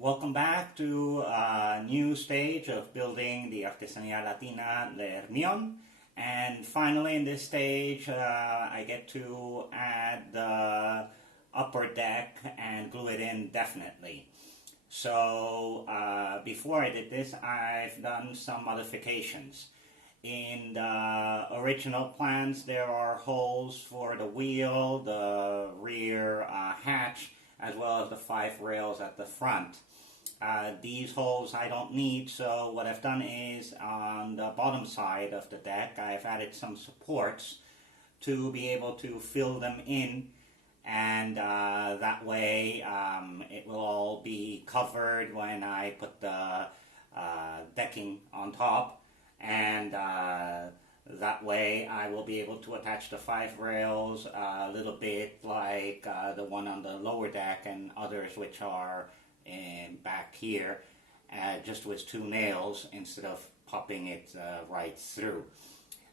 Welcome back to a new stage of building the Artesania Latina, hermione. And finally in this stage I get to add the upper deck and glue it in definitely. So before I did this, I've done some modifications. In the original plans there are holes for the wheel, the rear hatch, as well as the 5 rails at the front. These holes I don't need, so what I've done is on the bottom side of the deck I've added some supports to be able to fill them in, and that way it will all be covered when I put the decking on top, and that way I will be able to attach the 5 rails a little bit like the one on the lower deck and others which are back here, just with 2 nails instead of popping it right through.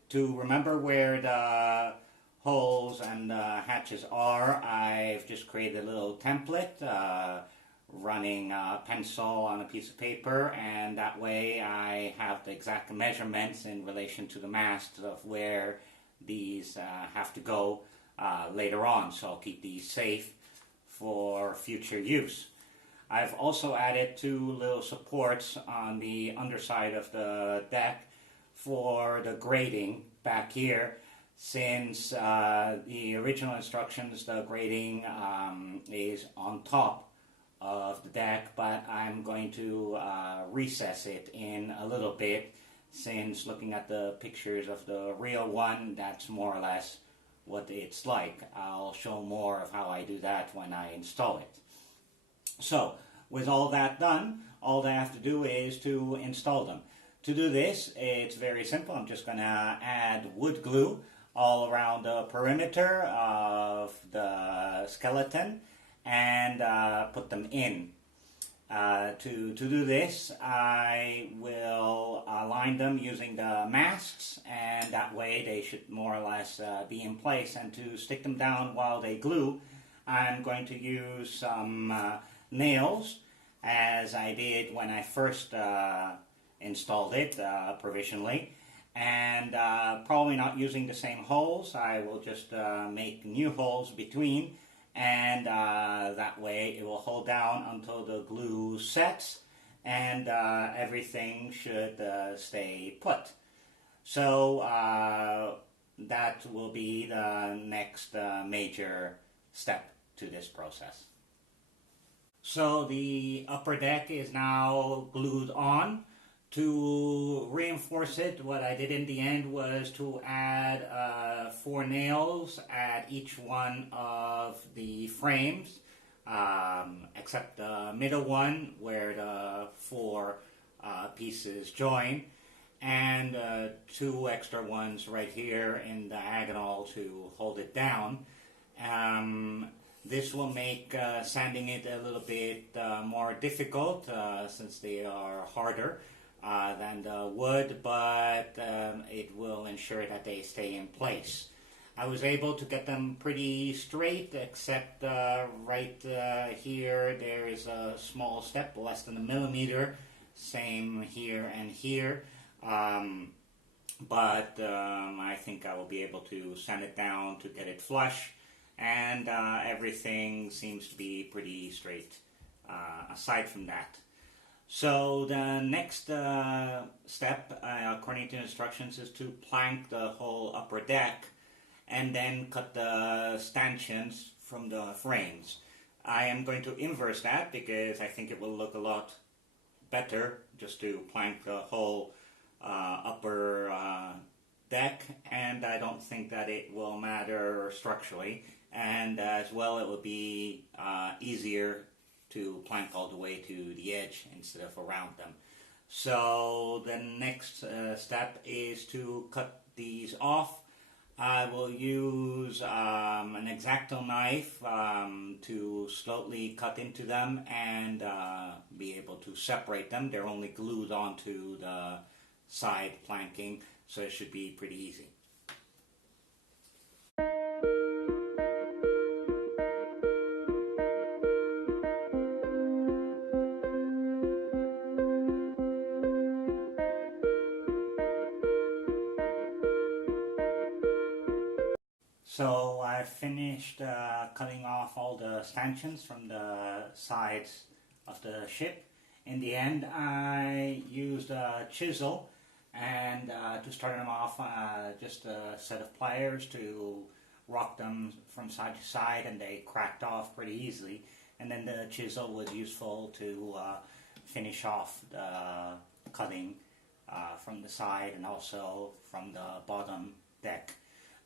To remember where the holes and hatches are, I've just created a little template running a pencil on a piece of paper, and that way I have the exact measurements in relation to the masts of where these have to go later on, so I'll keep these safe for future use. I've also added 2 little supports on the underside of the deck for the grating back here. Since the original instructions, the grating is on top of the deck, but I'm going to recess it in a little bit, since looking at the pictures of the real one, that's more or less what it's like. I'll show more of how I do that when I install it. So, with all that done, all I have to do is to install them. To do this, it's very simple. I'm just going to add wood glue all around the perimeter of the skeleton and put them in. To do this, I will align them using the masts, and that way they should more or less be in place. And to stick them down while they glue, I'm going to use some nails, as I did when I first installed it provisionally, and probably not using the same holes. I will just make new holes between, and that way it will hold down until the glue sets, and everything should stay put. So that will be the next major step to this process. So the upper deck is now glued on. To reinforce it, what I did in the end was to add 4 nails at each one of the frames, except the middle one where the 4 pieces join, and 2 extra ones right here in diagonal to hold it down. This will make sanding it a little bit more difficult since they are harder than the wood, but it will ensure that they stay in place. I was able to get them pretty straight, except right here there is a small step, less than a millimeter, same here and here, but I think I will be able to sand it down to get it flush, and everything seems to be pretty straight aside from that. So the next step, according to instructions, is to plank the whole upper deck and then cut the stanchions from the frames. I am going to inverse that because I think it will look a lot better just to plank the whole upper deck, and I don't think that it will matter structurally, and as well it will be easier to plank all the way to the edge instead of around them. So the next step is to cut these off. I will use an X-Acto knife to slowly cut into them and be able to separate them. They're only glued onto the side planking, so it should be pretty easy. So I finished cutting off all the stanchions from the sides of the ship. In the end, I used a chisel and to start them off, just a set of pliers to rock them from side to side, and they cracked off pretty easily. And then the chisel was useful to finish off the cutting from the side and also from the bottom deck.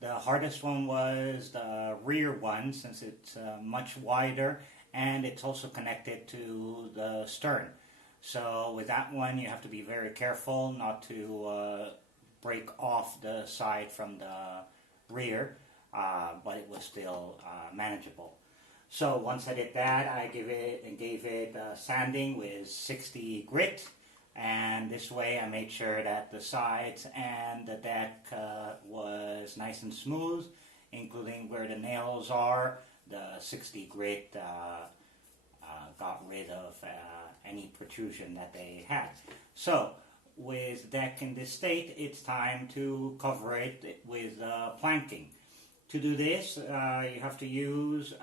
The hardest one was the rear one, since it's much wider and it's also connected to the stern. So with that one, you have to be very careful not to break off the side from the rear, but it was still manageable. So once I did that, I gave it sanding with 60 grit, and this way I made sure that the sides and the deck was nice and smooth, including where the nails are. The 60 grit got rid of any protrusion that they had. So with the deck in this state, it's time to cover it with planking. To do this, you have to use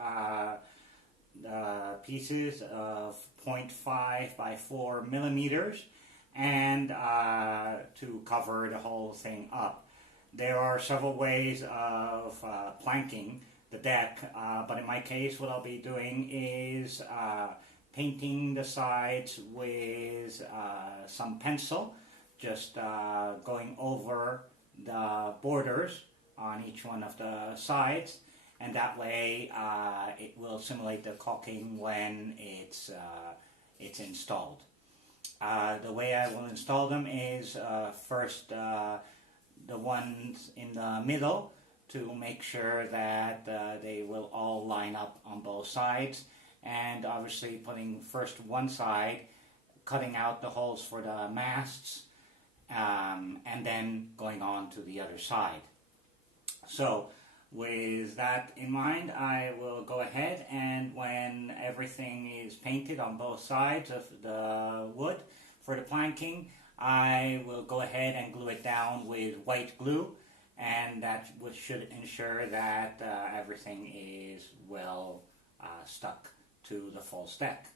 pieces of 0.5 by 4 millimeters and to cover the whole thing up. There are several ways of planking the deck, but in my case what I'll be doing is painting the sides with some pencil, just going over the borders on each one of the sides, and that way it will simulate the caulking when it's installed. The way I will install them is first the ones in the middle, to make sure that they will all line up on both sides, and obviously putting first one side, cutting out the holes for the masts, and then going on to the other side. So with that in mind, I will go ahead, and when everything is painted on both sides of the wood for the planking, I will go ahead and glue it down with white glue, and that should ensure that everything is well stuck to the full deck.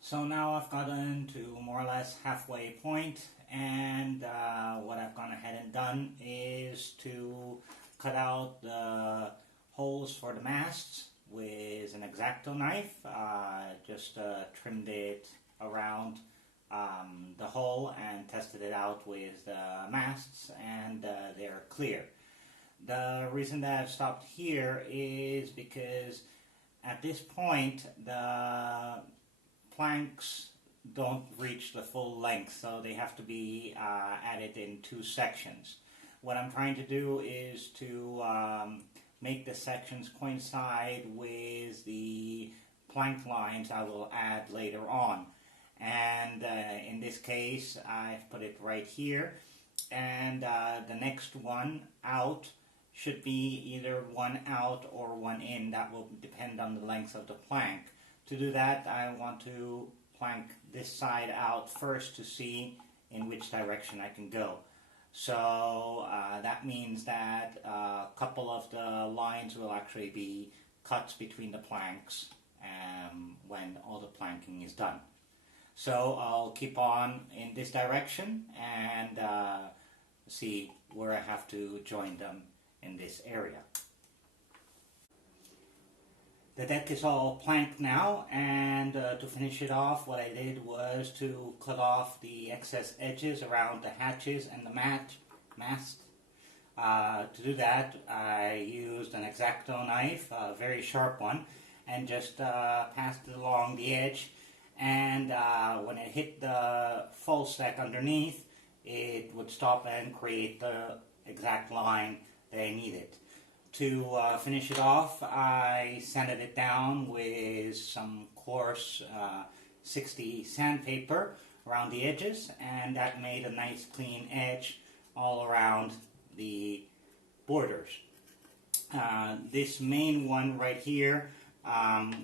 So now I've gotten to more or less halfway point, and what I've gone ahead and done is to cut out the holes for the masts with an X-Acto knife. Just trimmed it around the hole and tested it out with the masts, and they're clear. The reason that I've stopped here is because at this point the planks don't reach the full length, so they have to be added in two sections. What I'm trying to do is to make the sections coincide with the plank lines I will add later on. And in this case, I've put it right here, and the next one out should be either one out or one in. That will depend on the length of the plank. To do that, I want to plank this side out first to see in which direction I can go. So that means that a couple of the lines will actually be cuts between the planks when all the planking is done. So I'll keep on in this direction and see where I have to join them in this area. The deck is all planked now, and to finish it off, what I did was to cut off the excess edges around the hatches and the mast. To do that, I used an X-Acto knife, a very sharp one, and just passed it along the edge. And when it hit the false deck underneath, it would stop and create the exact line that I needed. To finish it off, I sanded it down with some coarse 60 sandpaper around the edges, and that made a nice clean edge all around the borders. This main one right here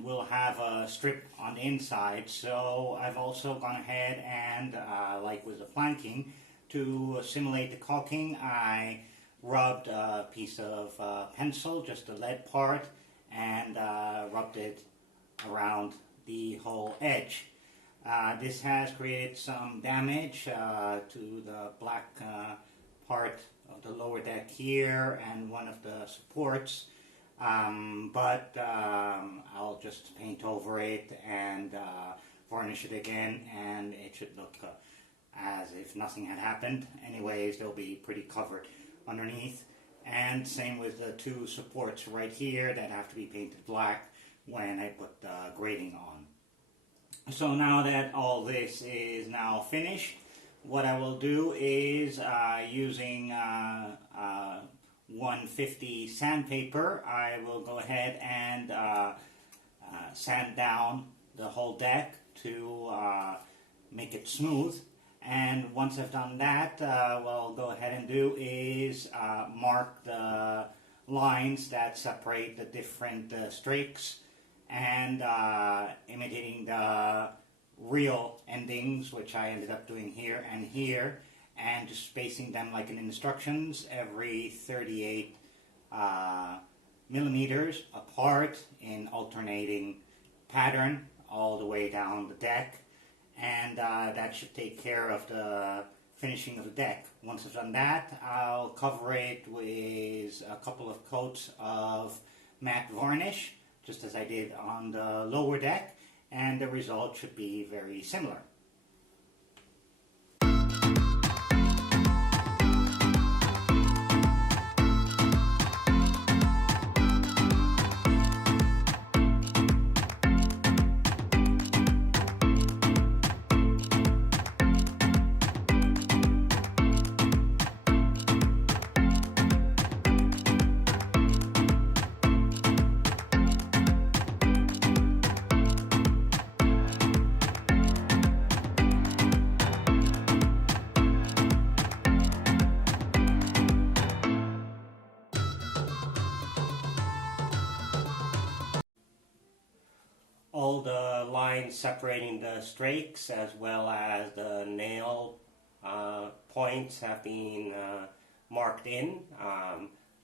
will have a strip on the inside, so I've also gone ahead and, like with the planking, to simulate the caulking, I rubbed a piece of pencil, just the lead part, and rubbed it around the whole edge. This has created some damage to the black part of the lower deck here and one of the supports, but I'll just paint over it and varnish it again, and it should look as if nothing had happened. Anyways, they'll be pretty covered underneath, and same with the two supports right here that have to be painted black when I put the grating on. So now that all this is now finished, what I will do is using 150 sandpaper, I will go ahead and sand down the whole deck to make it smooth. And once I've done that, what I'll go ahead and do is mark the lines that separate the different streaks, and imitating the real endings, which I ended up doing here and here, and just spacing them like in instructions, every 38 millimeters apart in alternating pattern all the way down the deck. And that should take care of the finishing of the deck. Once I've done that, I'll cover it with a couple of coats of matte varnish, just as I did on the lower deck, and the result should be very similar. All the lines separating the strakes as well as the nail points have been marked in.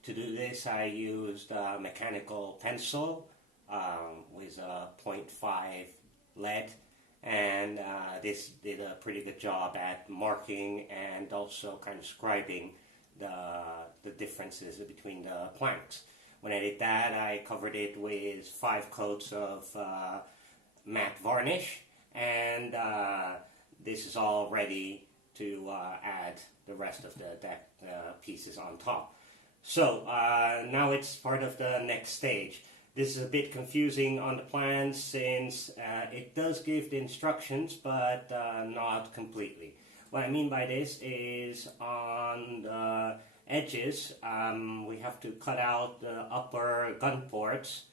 To do this, I used a mechanical pencil with a 0.5 lead, and this did a pretty good job at marking and also kind of scribing the differences between the planks. When I did that, I covered it with 5 coats of matte varnish, and this is all ready to add the rest of the deck pieces on top. So now it's part of the next stage. This is a bit confusing on the plan since it does give the instructions, but not completely. What I mean by this is on the edges, we have to cut out the upper gun ports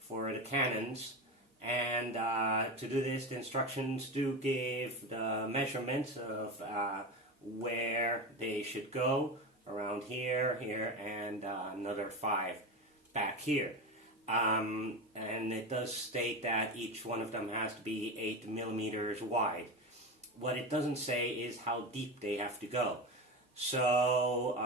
for the cannons, and to do this, the instructions do give the measurements of where they should go, around here, here, and another 5 back here. and it does state that each one of them has to be 8 millimeters wide. What it doesn't say is how deep they have to go. So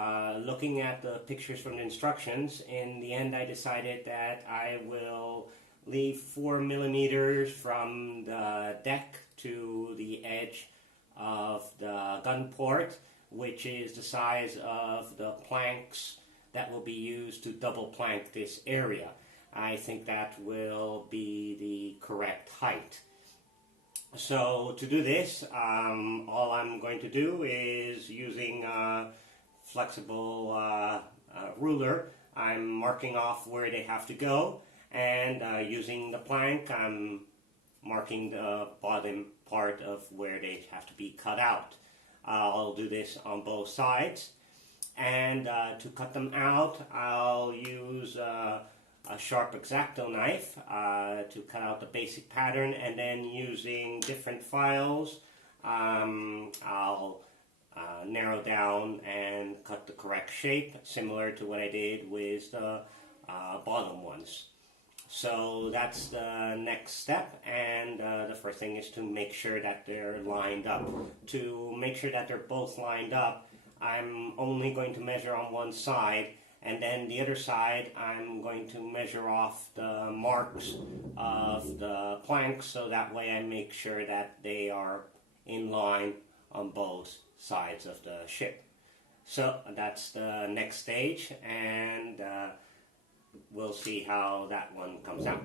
looking at the pictures from the instructions, in the end I decided that I will leave 4 millimeters from the deck to the edge of the gun port, which is the size of the planks that will be used to double plank this area. I think that will be the correct height. So to do this, all I'm going to do is using a flexible ruler. I'm marking off where they have to go, and using the plank, I'm marking the bottom part of where they have to be cut out. I'll do this on both sides, and to cut them out, I'll use a sharp X-Acto knife to cut out the basic pattern, and then using different files, I'll narrow down and cut the correct shape, similar to what I did with the bottom ones. So that's the next step, and the first thing is to make sure that they're lined up. To make sure that they're both lined up, I'm only going to measure on one side, and then the other side I'm going to measure off the marks of the planks, so that way I make sure that they are in line on both sides of the ship. So that's the next stage, and we'll see how that one comes out.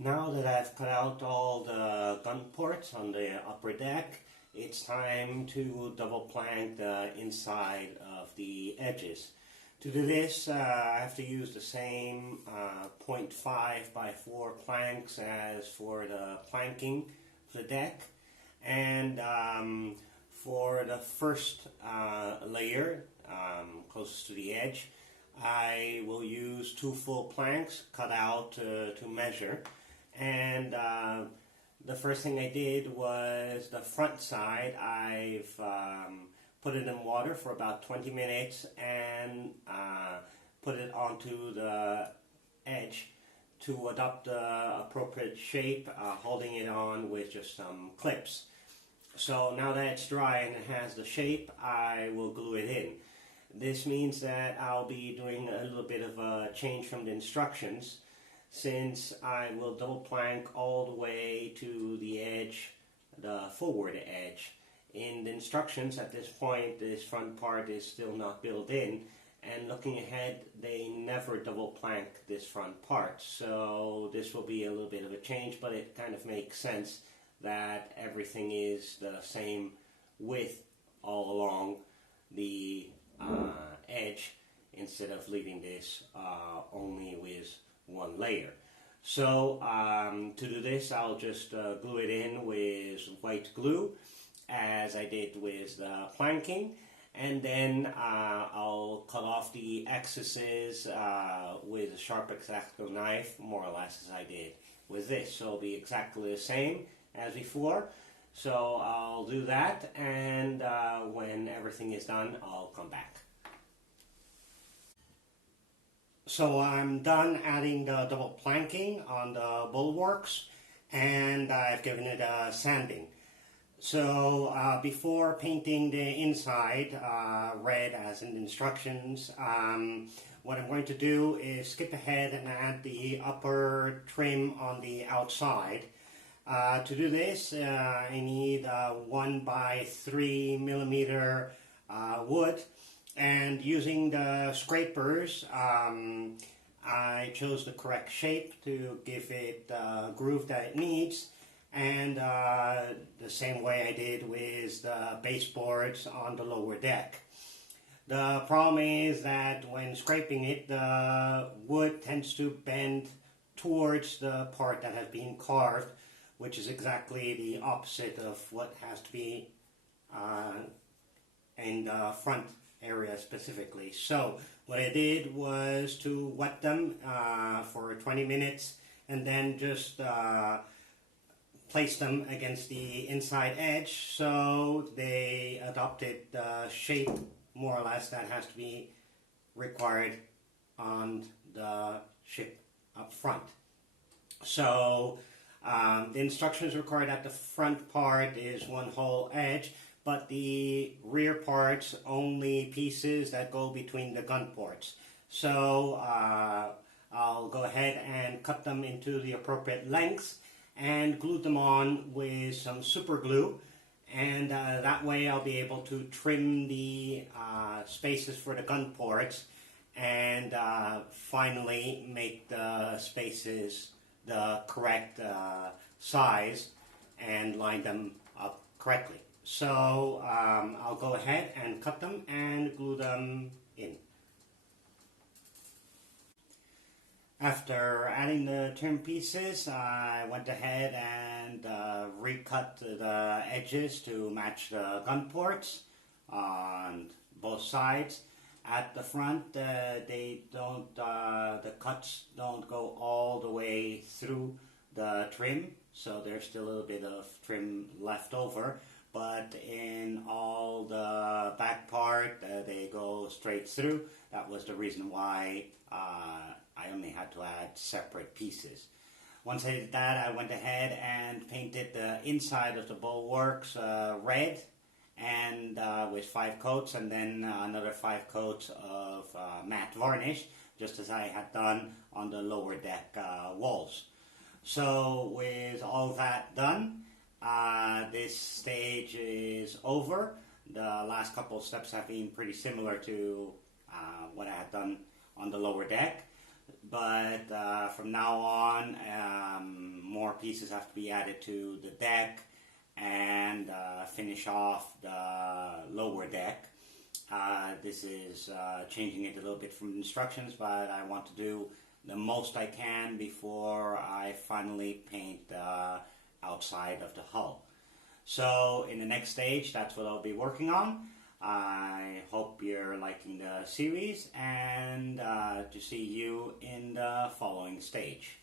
Now that I've cut out all the gun ports on the upper deck, it's time to double plank the inside of the edges. To do this, I have to use the same 0.5 by 4 planks as for the planking for the deck. And for the first layer, closest to the edge, I will use 2 full planks cut out to measure. And the first thing I did was the front side. I've put it in water for about 20 minutes and put it onto the edge to adopt the appropriate shape, holding it on with just some clips. So now that it's dry and it has the shape, I will glue it in. This means that I'll be doing a little bit of a change from the instructions, since I will double plank all the way to the edge, the forward edge. In the instructions at this point, this front part is still not built in, and looking ahead, they never double plank this front part. So this will be a little bit of a change, but it kind of makes sense that everything is the same width all along the edge, instead of leaving this only with one layer. So to do this, I'll just glue it in with white glue, as I did with the planking, and then I'll cut off the excesses with a sharp X-Acto knife, more or less as I did with this. So it'll be exactly the same as before. So I'll do that, and when everything is done, I'll come back. So I'm done adding the double planking on the bulwarks, and I've given it a sanding. So before painting the inside red as in the instructions, what I'm going to do is skip ahead and add the upper trim on the outside. To do this, I need 1 by 3 millimeter wood, and using the scrapers, I chose the correct shape to give it the groove that it needs, and the same way I did with the baseboards on the lower deck. The problem is that when scraping it, the wood tends to bend towards the part that has been carved, which is exactly the opposite of what has to be in the front area specifically. So what I did was to wet them for 20 minutes and then just place them against the inside edge so they adopted the shape more or less that has to be required on the ship up front. So the instructions required at the front part is 1 whole edge, but the rear parts only pieces that go between the gun ports. So I'll go ahead and cut them into the appropriate lengths and glue them on with some super glue, and that way I'll be able to trim the spaces for the gun ports and finally make the spaces the correct size and line them up correctly. So I'll go ahead and cut them and glue them in. After adding the trim pieces, I went ahead and recut the edges to match the gun ports on both sides. At the front, the cuts don't go all the way through the trim, so there's still a little bit of trim left over. But in all the back part, they go straight through. That was the reason why I only had to add separate pieces. Once I did that, I went ahead and painted the inside of the bulwarks red, and with 5 coats, and then another 5 coats of matte varnish, just as I had done on the lower deck walls. So with all that done, this stage is over. The last couple of steps have been pretty similar to what I had done on the lower deck, but from now on more pieces have to be added to the deck and finish off the lower deck. This is changing it a little bit from instructions, but I want to do the most I can before I finally paint the outside of the hull. So in the next stage, that's what I'll be working on. I hope you're liking the series, and to see you in the following stage.